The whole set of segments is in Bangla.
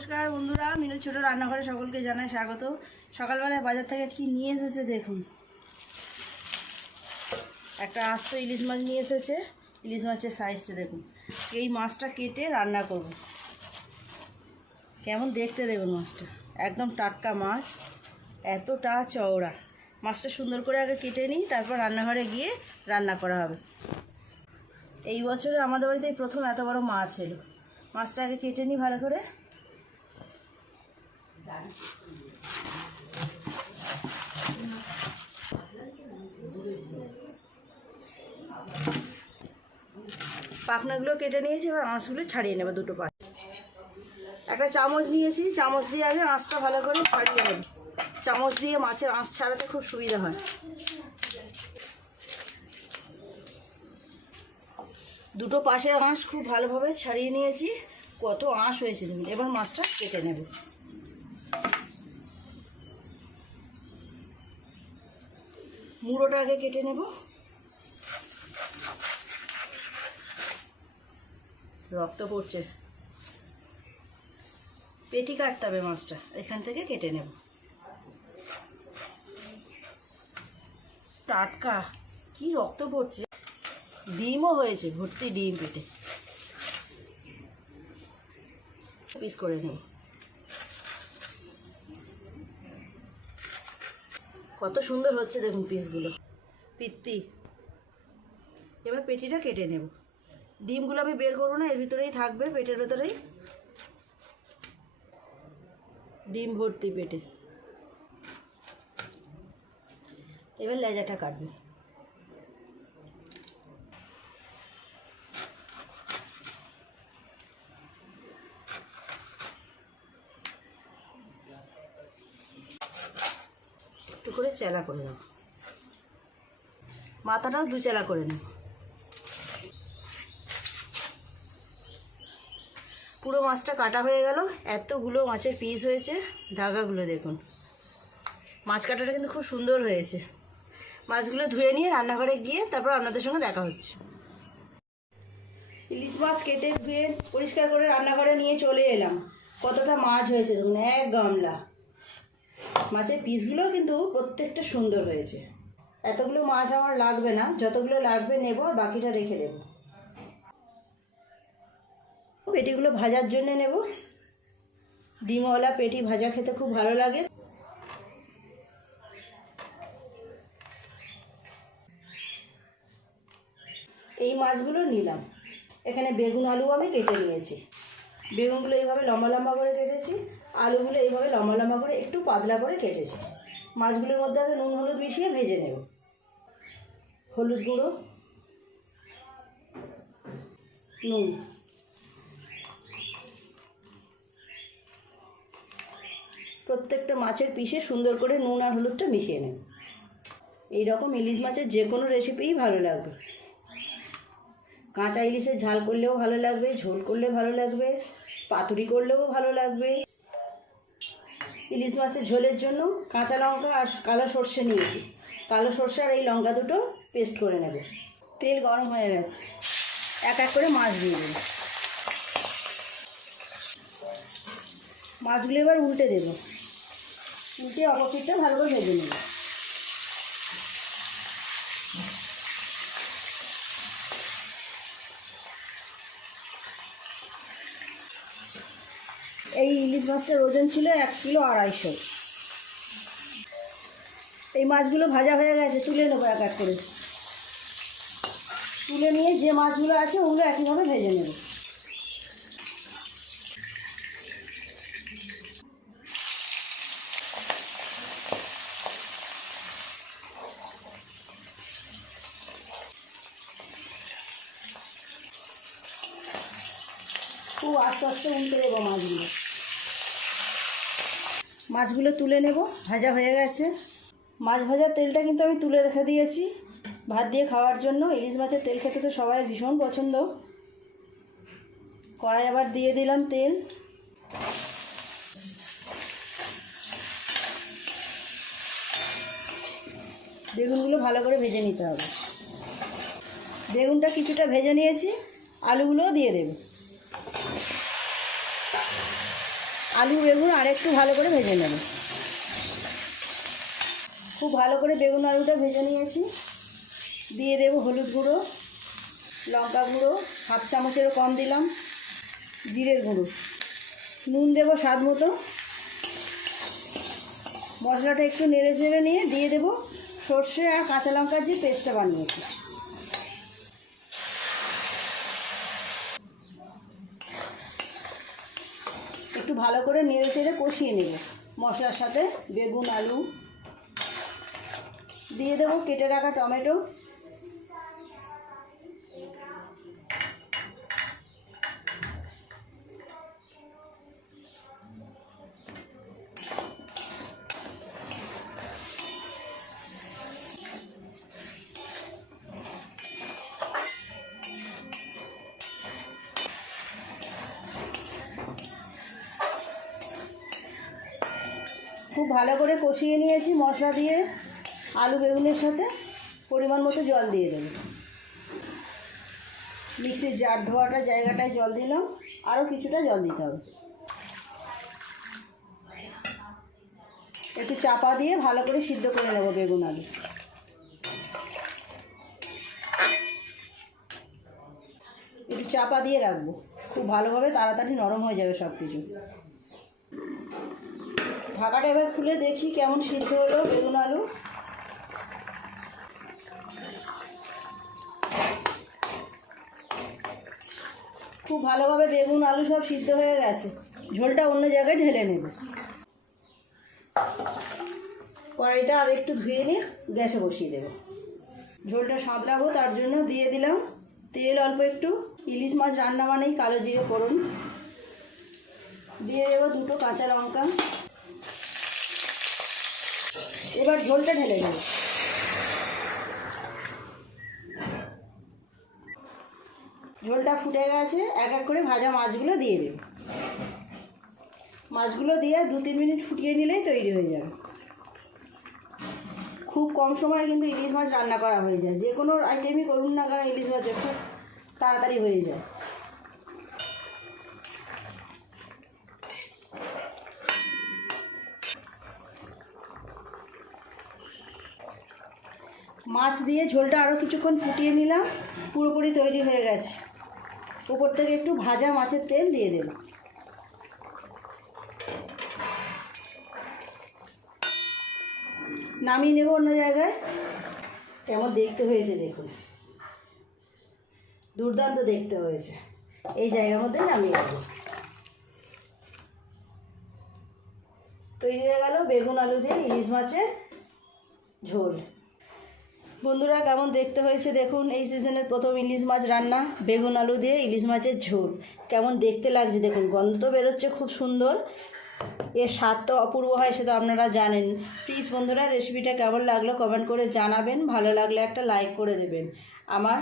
নমস্কার বন্ধুরা, মিনু ছোট রান্নাঘরে সকলকে জানাই স্বাগত। সকালবেলায় বাজার থেকে কি নিয়ে এসেছে দেখুন। একটা আস্ত ইলিশ মাছ নিয়ে এসেছে। ইলিশ মাছের সাইজটা দেখুন। এই মাছটা কেটে রান্না করব। কেমন দেখতে দেখুন মাছটা। একদম টাটকা মাছ। এতটা চওড়া। মাছটা সুন্দর করে আগে কেটে নিই, তারপর রান্নাঘরে গিয়ে রান্না করা হবে। এই বছরে আমাদের বাড়িতে প্রথম এত বড় মাছ এলো। মাছটা আগে কেটে নিই ভালো করে। পাখনাগুলো কেটে নিয়েছি, এবার আঁশগুলো ছাড়িয়ে নেবে দুটো পাশ একটা চামচ নিয়েছি, চামচ দিয়ে আগে আঁশটা ভালো করে ছাড়িয়ে নেব। চামচ দিয়ে মাছের আঁশ ছাড়াতে খুব সুবিধা হয়। দুটো পাশের আঁশ খুব ভালোভাবে ছাড়িয়ে নিয়েছি, কত আঁশ হয়েছে এবার মাছটা কেটে নেব। মুড়োটা আগে কেটে নেব। রক্ত পড়ছে। পেটি কাটতে হবে মাছটা। এখান থেকে কেটে নেব। টাটকা, কি রক্ত পড়ছে। ডিমও হয়েছে, ভর্তি ডিম পেটে। পিস করে নেব। কত সুন্দর হচ্ছে দেখুন পিসগুলো পিত্তি। এবার পেটিটা কেটে নেব। ডিমগুলো আমি বের করব না, এর ভিতরেই থাকবে, পেটের ভেতরেই। ডিম ভর্তি পেটে। এবার লেজাটা কাটবে। করে চেলা করে দেবো মাথাটাও দু চেলা করে নেব পুরো মাছটা কাটা হয়ে গেল। এতগুলো মাছের পিস হয়েছে। ধাগাগুলো দেখুন। মাছ কাটাটা কিন্তু খুব সুন্দর হয়েছে। মাছগুলো ধুয়ে নিয়ে রান্নাঘরে গিয়ে তারপর আপনাদের সঙ্গে দেখা হচ্ছে। ইলিশ মাছ কেটে ধুয়ে পরিষ্কার করে রান্নাঘরে নিয়ে চলে এলাম। কতটা মাছ হয়েছে দেখুন, এক গামলা। মাছের পিসগুলো কিন্তু প্রত্যেকটা সুন্দর হয়েছে। এতগুলো মাছ আমার লাগবে না, যতগুলো লাগবে নেব আর বাকিটা রেখে দেব। পেটিগুলো ভাজার জন্য নেব। ডিমওয়ালা পেটি ভাজা খেতে খুব ভালো লাগে। এই মাছগুলো নিলাম। এখানে বেগুন আলু আমি কেটে নিয়েছি। বেগুনগুলো এইভাবে লম্বা লম্বা করে কেটেছি, আলুগুলো এইভাবে লম্বা লম্বা করে একটু পাতলা করে কেটেছি। মাছগুলোর মধ্যে আগে নুন, হলুদ মিশিয়ে ভেজে নেব। হলুদ গুঁড়ো, নুন। প্রত্যেকটা মাছের পিসে সুন্দর করে নুন আর হলুদটা মিশিয়ে নেব। এই রকম ইলিশ মাছের যে কোনো রেসিপিই ভালো লাগবে। কাঁচা ইলিশের ঝাল করলেও ভালো লাগবে, ঝোল করলে ভালো লাগবে। পাতুরি করলেও ভালো লাগবে। ইলিশ মাছের ঝোলের জন্য কাঁচা লঙ্কা আর কালো সর্ষে নিয়েছি। কালো সর্ষে আর এই লঙ্কা দুটো পেস্ট করে নেব। তেল গরম হয়ে গেছে। এক এক করে মাছ দিয়ে দেব। মাছগুলো এবার উল্টে দেব। উল্টে অপরপিঠটা ভালো করে ভেজে নেব এই ইলিশ মাছটার ওজন ছিল এক কিলো আড়াইশো। এই মাছগুলো ভাজা হয়ে গেছে, তুলে নেব এক এক করে। তুলে নিয়ে যে মাছগুলো আছে ওগুলো একইভাবে ভেজে নেব। খুব আস্তে আস্তে উল্টে দেবো মাছগুলো। মাছগুলো তুলে নেব, ভাজা হয়ে গেছে। মাছ ভাজার তেলটা কিন্তু আমি তুলে রেখে দিয়েছি, ভাত দিয়ে খাওয়ার জন্য। ইলিশ মাছের তেল খেতে তো সবাই ভীষণ পছন্দ। কড়াই আবার দিয়ে দিলাম তেল। বেগুনগুলো ভালো করে ভেজে নিতে হবে। বেগুনটা কিছুটা ভেজে নিয়েছি, আলুগুলোও দিয়ে দেবো। আলু বেগুন আর একটু ভালো করে ভেজে নেব। খুব ভালো করে বেগুন আলুটা ভেজে নিয়েছি। দিয়ে দেবো হলুদ গুঁড়ো, লঙ্কা গুঁড়ো, হাফ চামচেরও কম দিলাম, জিরের গুঁড়ো। নুন দেবো স্বাদ মতো। মশলাটা একটু নেড়ে চেড়ে নিয়ে দিয়ে দেবো সর্ষে আর কাঁচা লঙ্কার যে পেস্টটা বানিয়েছি। একটু ভালো করে নেড়ে চেড়ে কষিয়ে নেব। মশলার সাথে বেগুন, আলু দিয়ে দেবো, কেটে রাখা টমেটো। খুব ভালো করে কষিয়ে নিয়েছি মশলা দিয়ে আলু বেগুনের সাথে পরিমাণ মতো জল দিয়ে দেবো। মিক্সির জার ধোয়াটা জায়গাটায় জল দিলাম আরও কিছুটা জল দিতে হবে। একটু চাপা দিয়ে ভালো করে সিদ্ধ করে নেব বেগুন আলু। একটু চাপা দিয়ে রাখব, খুব ভালোভাবে তাড়াতাড়ি নরম হয়ে যাবে সব কিছু ঢাকাটা এবার খুলে দেখি কেমন সিদ্ধ হলো বেগুন আলু। খুব ভালোভাবে বেগুন আলু সব সিদ্ধ হয়ে গেছে। ঝোলটা অন্য জায়গায় ঢেলে নেব। কড়াইটা আর একটু ধুয়ে নিয়ে গ্যাসে বসিয়ে দেবো। ঝোলটা সাঁতরাবো তার জন্য দিয়ে দিলাম তেল অল্প একটু। ইলিশ মাছ রান্না মানেই কালো জিরে ফোড়ন। দিয়ে দেবো দুটো কাঁচা লঙ্কা। এবার ঝোলটা ঢেলে দেব ঝোলটা ফুটে গেছে, এক এক করে ভাজা মাছগুলো দিয়ে দেব। মাছগুলো দিয়ে দু তিন মিনিট ফুটিয়ে নিলেই তৈরি হয়ে যাবে। খুব কম সময়ে কিন্তু ইলিশ মাছ রান্না করা হয়ে যায়। যে কোনো আইটেমই করুন না কারণ ইলিশ মাছ খুব তাড়াতাড়ি হয়ে যায়। মাছ দিয়ে ঝোলটা আরও কিছুক্ষণ ফুটিয়ে নিলাম, পুরোপুরি তৈরি হয়ে গেছে। উপর থেকে একটু ভাজা মাছের তেল দিয়ে দেব। নামিয়ে নেব অন্য জায়গায়। কেমন দেখতে হয়েছে দেখুন। দুর্দান্ত দেখতে হয়েছে। এই জায়গার মধ্যে নামিয়ে দেবো তৈরি হয়ে গেল বেগুন আলু দিয়ে ইলিশ মাছের ঝোল। বন্ধুরা, কেমন দেখতে হয়েছে দেখুন, এই সিজনের প্রথম ইলিশ মাছ রান্না, বেগুন আলু দিয়ে ইলিশ মাছের ঝোল। কেমন দেখতে লাগছে দেখুন, গন্ধ তো বেরোচ্ছে খুব সুন্দর। এর স্বাদ তো অপূর্ব হয়, সেটা আপনারা জানেন। প্লিজ বন্ধুরা রেসিপিটা কেমন লাগল কমেন্ট করে জানাবেন। ভালো লাগলে একটা লাইক করে দেবেন। আমার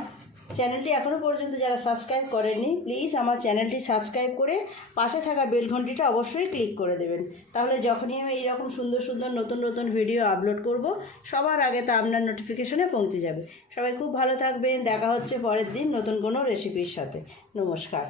চ্যানেলটি এখনও পর্যন্ত যারা সাবস্ক্রাইব করেননি প্লিজ আমার চ্যানেলটি সাবস্ক্রাইব করে পাশে থাকা বেল ঘন্টিটা অবশ্যই ক্লিক করে দেবেন। তাহলে যখনই আমি এইরকম সুন্দর সুন্দর নতুন নতুন ভিডিও আপলোড করব, সবার আগে তা আপনার নোটিফিকেশনে পৌঁছে যাবে। সবাই খুব ভালো থাকবেন, দেখা হচ্ছে পরের দিন নতুন কোনো রেসিপির সাথে। নমস্কার।